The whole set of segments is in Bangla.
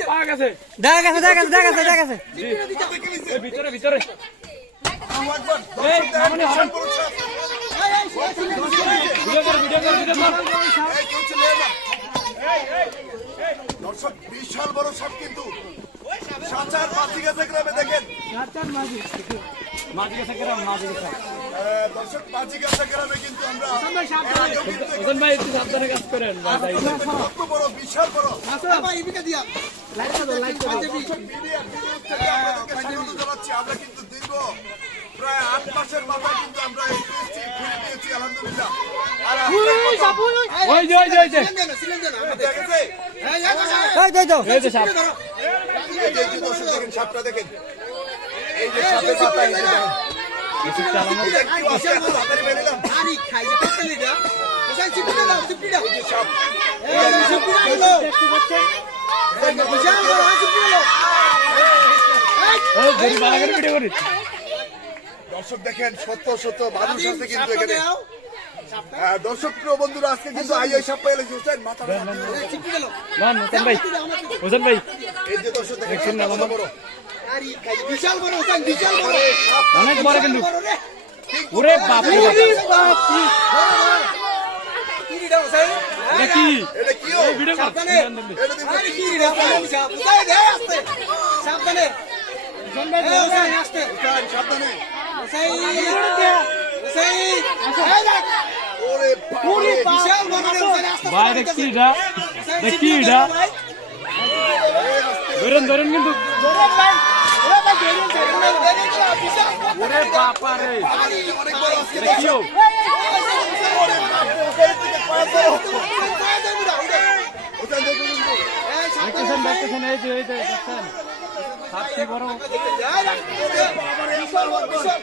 দেখা গেছে দেখা গেছে দেখা গেছে দেখা গেছে ভিতরে ভিতরে ভিডিও কর ভিডিও কর ভিডিও কর দর্শক বিশাল বড় সাপ কিন্তু। সাঁচার পাঁচি গেছে গ্রামে দেখেন। মাঝি মাঝি গেছে দর্শক গ্রামে কিন্তু আমরা বড় বিশাল বড়। দিয়া। দর্শক আমরা কিন্তু দীর্ঘ প্রায় আট মাসের মাথায় কিন্তু আমরা এই পেয়েছি ফিরে পেয়েছি আলহামদুলিল্লাহ আর ওই যে ওই যে ওই যে এই যে সাপ এই যে দর্শক দেখেন সাপটা দেখেন যে সাপের মাথা যে দেখেন ভিডিও করি দর্শক দেখেন সত্য সত্য মানুষ আছে কিন্তু এখানে। দর্শক প্রিয় বন্ধুরা আজকে কিন্তু আই আই সাপ পাইলে বুঝছেন মাথা এই না ওজন ভাই। ওজন ভাই। এই যে দর্শক দেখেন বড়। বিশাল বড় ওসাই বিশাল বড়। অনেক বড় কিন্তু। ওরে বাপ রে বাপ। কি রে ওসাই এটা কি? এটা কি ও? ভিডিও কর। সাবধানে। আরে কি রে সাপ ওসাই দে আস্তে। সাবধানে। সাবধানে। ভাই দেখছি এটা দেখছি এটা ধরেন ধরেন কিন্তু ওরে বাপা রে অনেক বড় দেখিও। উঠান, দেখুন কিন্তু। দেখতেছেন দেখতেছেন এই যে এই যে দেখছেন সাপটি বড় ওরে বাবারে, বিশাল বড়, বিশাল।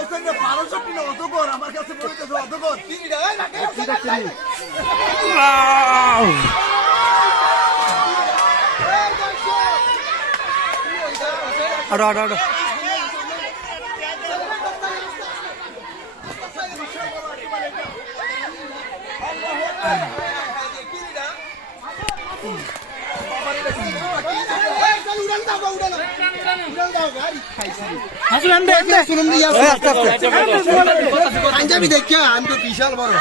এখানে বারোশো কিলো অজগর, আমার কাছে মনে হচ্ছে অজগর। আড়ো আড়ো আড়ো পাঞ্জাবি দেখিয়া আমি তো বিশাল বড়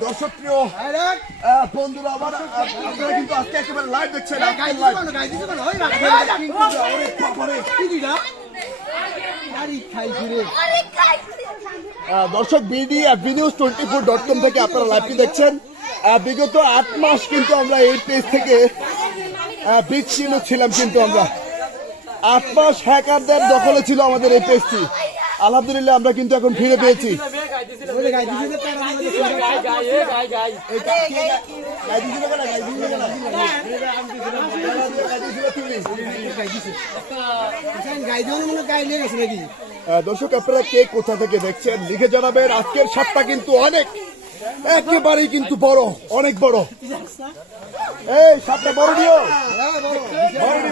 দর্শক বন্ধুরা কিন্তু দর্শক BD FB news twenty four dot com থেকে আপনারা লাইভটি দেখছেন। বিগত আট মাস কিন্তু আমরা এই পেজ থেকে বিচ্ছিন্ন ছিলাম কিন্তু আমরা। আট মাস হ্যাকারদের দখলে ছিল আমাদের এই পেজটি আলহামদুলিল্লাহ আমরা কিন্তু এখন ফিরে পেয়েছি। মনে দর্শক আপনারা কে কোথা থেকে দেখছেন লিখে জানাবেন আজকের সাতটা কিন্তু অনেক একেবারেই কিন্তু বড় অনেক বড় এই সাপটা বড় দিও হ্যাঁ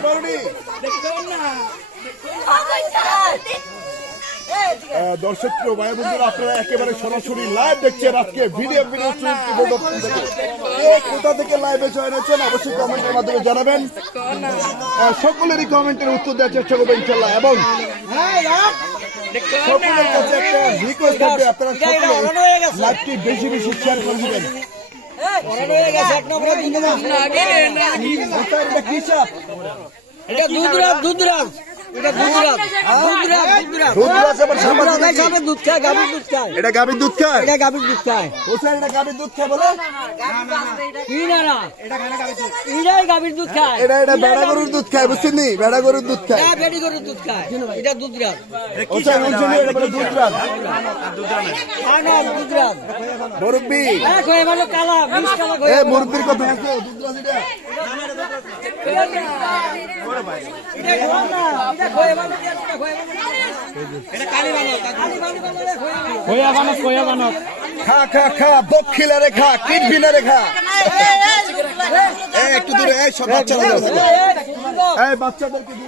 বড় আহ, দর্শক ভাই বন্ধুরা, আপনারা একেবারে সরাসরি লাইভ দেখছেন আজকে ভিডিও ভিডিও কোথা থেকে লাইভে জয়েন হচ্ছেন অবশ্যই কমেন্টের মাধ্যমে জানাবেন। সকলেরই কমেন্টের উত্তর দেওয়ার চেষ্টা করব ইনশাল্লাহ এবং সকলের কাছে একটা রিকোয়েস্ট থাকবে, আপনারা সকলে লাইভটি বেশি বেশি শেয়ার করে দিবেন। দুধরাজ দুধরাজ। এটা? গাবের দুধ খায় গাবের দুধ খায়। এটা গাভীর দুধ খায়? এটা গাবের দুধ খায়। হোসেন এটা গাভীর দুধ খায় বলে? কি না না এটাই গাভীর দুধ খায়। এটা এটা বেড়া গরুর দুধ খায় বুঝছেন নি? বেড়া গরুর দুধ খায়। এটা বেডি করে দুধ খায়। এটা দুধরাজ হোসেন বলছেন এটা বলে দুধ রাত আর না দুধরাজ মুরব্বী। হ্যাঁ কই কালা বিষ কালা কই এ মুরব্বির কথা আছে দুধ রাত এটা। খা খা খা বক্ষিলা রে খা কিডবিলা রে খা এই একটু দূরে এই সব বাচ্চারা এই বাচ্চাদেরকে রাখো।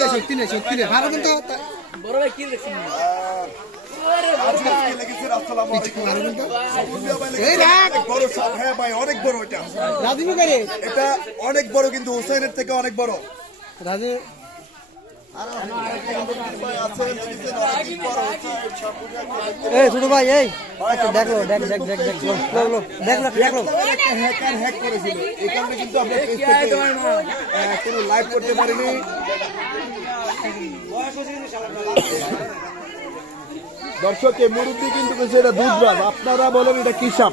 না সত্যি না ভালো কিন্তু এই রাখ। অনেক বড় সাপ, হ্যাঁ ভাই, অনেক বড় এটা অনেক বড় কিন্তু হোসেনের থেকে অনেক বড় রাজীব। ছোট ভাই, এই। দেখল, দেখ দেখ দেখ দেখল কিন্তু লাইভ করতে দর্শক মুরব্বী কিন্তু আপনারা বলেন এটা কি সাপ?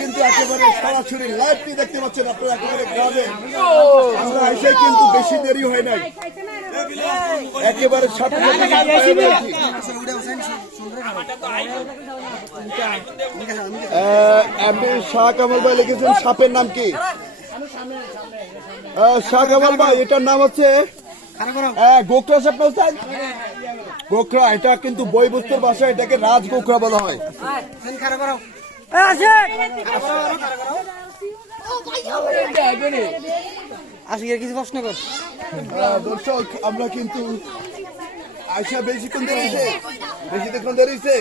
কিন্তু একেবারে সরাসরি লাইভটি দেখতে পাচ্ছেন আপনারা একেবারে গ্রামে আমরা এসে কিন্তু বেশি দেরি হয় নাই একেবারে সাথে লিখেছেন, সাপের নাম কি? শাহ কামাল ভাই, এটার নাম হচ্ছে গোখরা সাপ গোখরা, এটা কিন্তু বই বুঝতে ভাষায় এটাকে রাজ গোখরা বলা হয়। কিছু প্রশ্ন কর দর্শক, আমরা কিন্তু আয়সা বেশিক্ষণ দেরি দেরি হয়েছে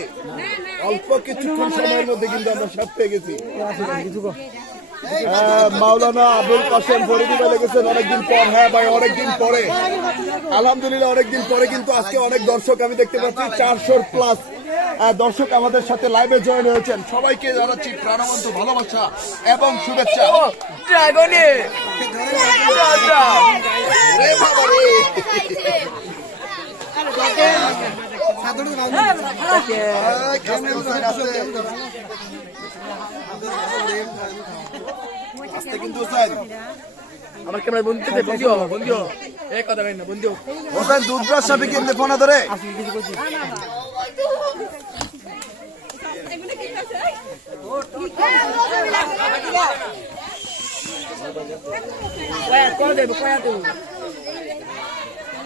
অল্প কিছুক্ষণ সময়ের মধ্যে কিন্তু আমরা সব পেয়ে গেছি। মাওলানা আবুল কাসেম ফরিদি লেগেছেন অনেকদিন পর। হ্যাঁ ভাই অনেকদিন পরে। আলহামদুলিল্লাহ অনেকদিন পরে কিন্তু আজকে অনেক দর্শক আমি দেখতে পাচ্ছি চারশোর প্লাস দর্শক আমাদের সাথে লাইভে জয়েন হয়েছেন। সবাইকে জানাচ্ছি প্রাণবন্ত ভালোবাসা এবং শুভেচ্ছা। রে কিন্তু আমার ক্যামেরা বন্ধু বন্ধু বন্ধু এই কথা না বন্ধু হোসেন দুধরাজ সাপে কেমনে ফোনা ধরে?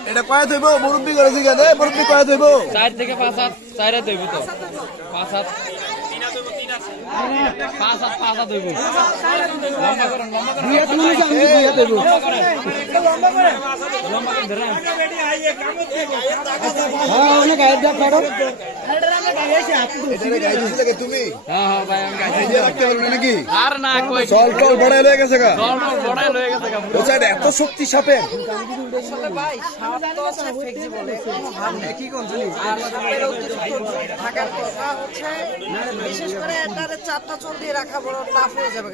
এটা কয়া থইব মুরব্বি করে দিকে দে মুরব্বি কয়া থইব চার থেকে পাঁচ হাত চার হইব তো। পাঁচ হাত। পাঁচ হাত পাঁচ হাত হইব লম্বা করেন লম্বা করেন। হ্যাঁ অনেক হ্যাঁ হ্যাঁ আমি চারটা চল দিয়ে রাখা হয়ে যাবে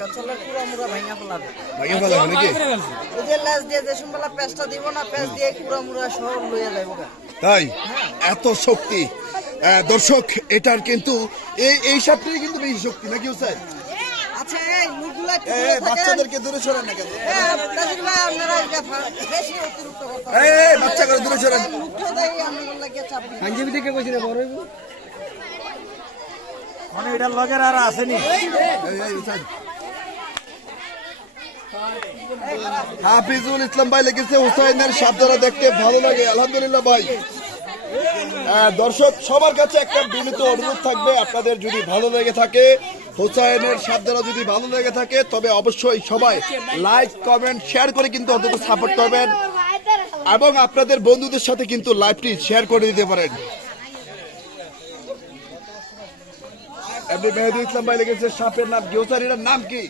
দিয়ে দিব না দিয়ে মুড়া তাই? এত শক্তি। দর্শক এটার কিন্তু এই এই সাপটারই কিন্তু বেশি শক্তি নাকি হোসেন আচ্ছা এই মুখগুলা একটু এ, দূরে থাকেন। বাচ্চাদেরকে দূরে সরান না কেন? এ, তাজির ভাই আপনারা এটা বাচ্চা করে দূরে সরান। পাঞ্জাবি থেকে কইছি বড় এই, এই, হোসেন। হাফিজুল ইসলাম ভাই লিখেছে হুসাইনের শব্দটা দেখতে ভালো লাগে আলহামদুলিল্লাহ ভাই। দর্শক, সবার কাছে একটা বিনীত অনুরোধ থাকবে। আপনাদের যদি ভালো লেগে থাকে, হুসাইনের শব্দটা যদি ভালো লেগে থাকে, তবে অবশ্যই সবাই লাইক কমেন্ট শেয়ার করে কিন্তু অন্তত সাপোর্ট করবেন। এবং আপনাদের বন্ধুদের সাথে কিন্তু লাইভটি শেয়ার করে দিতে পারেন। এমনি মেহেদুল ইসলাম ভাই লেগেছে সাপের নাম গেউসারির নাম কি?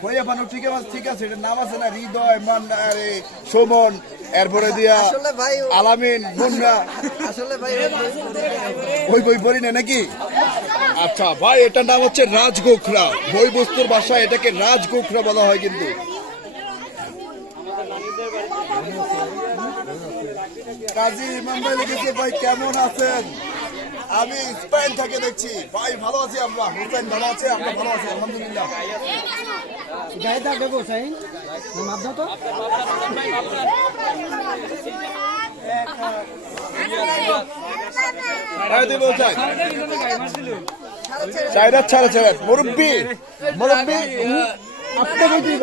খোয়াপানো ঠিক আছে ঠিক আছে এটার নাম আছে না হৃদয় আরে সুমন এরপরে দিয়া আসলে ভাই ও- আলামিন মুন্না। আসলে ভাই ও বই পড়তে গেলে ওই বই পড়ি না নাকি? আচ্ছা ভাই এটার নাম হচ্ছে রাজগোখরা। বই বস্তুর ভাষায় এটাকে রাজগোখরা বলা হয় কিন্তু। কাজী ইমাম ভাই লিখেছে ভাই কেমন আছেন? আমি স্পেন থেকে দেখছি। ভাই ভালো আছি আমরা। হুসেন ভালো আছে? আমরা ভালো আছি আলহামদুলিল্লাহ। গায়ে দেবো সাইন? তো। ছাড়া ছাড়া। মুরব্বি মুরব্বি আপনি কই দিব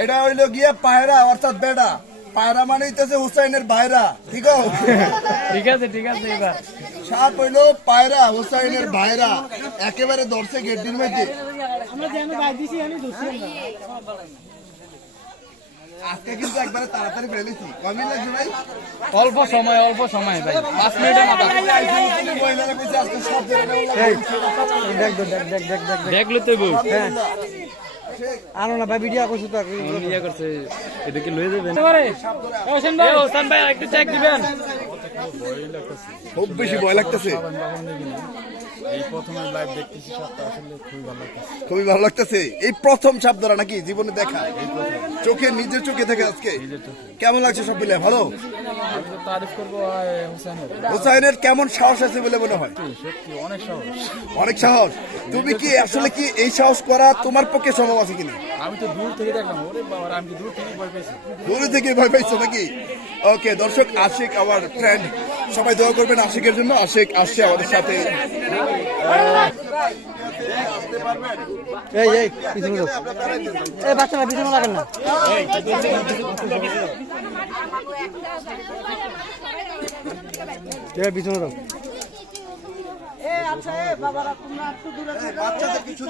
এটা হইল গিয়া পায়রা অর্থাৎ বেড়া। পায়রা মানে হইতেছে হুসাইনের ভাইরা ঠিক আছে? ঠিক আছে ঠিক আছে এবার। সাপ হইল পায়রা হুসাইনের ভাইরা। একেবারে ধরছে গেটির মধ্যে। আজকে কিন্তু একবারে তাড়াতাড়ি ফেলেছি লাগছে ভাই? অল্প সময় অল্প সময় ভাই। পাঁচ মিনিটের দেখল তো বউ। আনো না ভাই ভিডিও করছি তো ইয়ে করছে। এদিকে লয়ে যাবেন। এ হোসেন ভাই। একটু চেক দিবেন। খুব বেশি ভয় লাগতেছে। এই প্রথমে লাইভ দেখতেছি সবটা আসলে খুবই ভালো লাগতেছে। খুবই ভালো লাগতেছে। এই প্রথম সাপ ধরা নাকি জীবনে দেখা? চোখে নিজের চোখে থেকে আজকে। কেমন লাগছে সব মিলে? ভালো? হুসাইনের। কেমন সাহস আছে বলে মনে হয়? অনেক সাহস। তুমি কি আসলে কি এই সাহস করা তোমার পক্ষে সম্ভব আছে কিনা? আমি তো দূর থেকে দেখলাম ওরে বাবা আমি দূর থেকে ভয় পেয়েছি? দূরে থেকে ভয় পাইছো নাকি? ওকে দর্শক আশিক আমার ফ্রেন্ড সবাই দোয়া করবেন আশিকের জন্য। আশিক আসছে আমাদের সাথে। এই এই পিছনে যাও। এই বাচ্চারা পিছনে লাগেন না। এই পিছনে যাও। আচ্ছা বাবারা তোমরা একটু দূরে বাচ্চাদের কিছু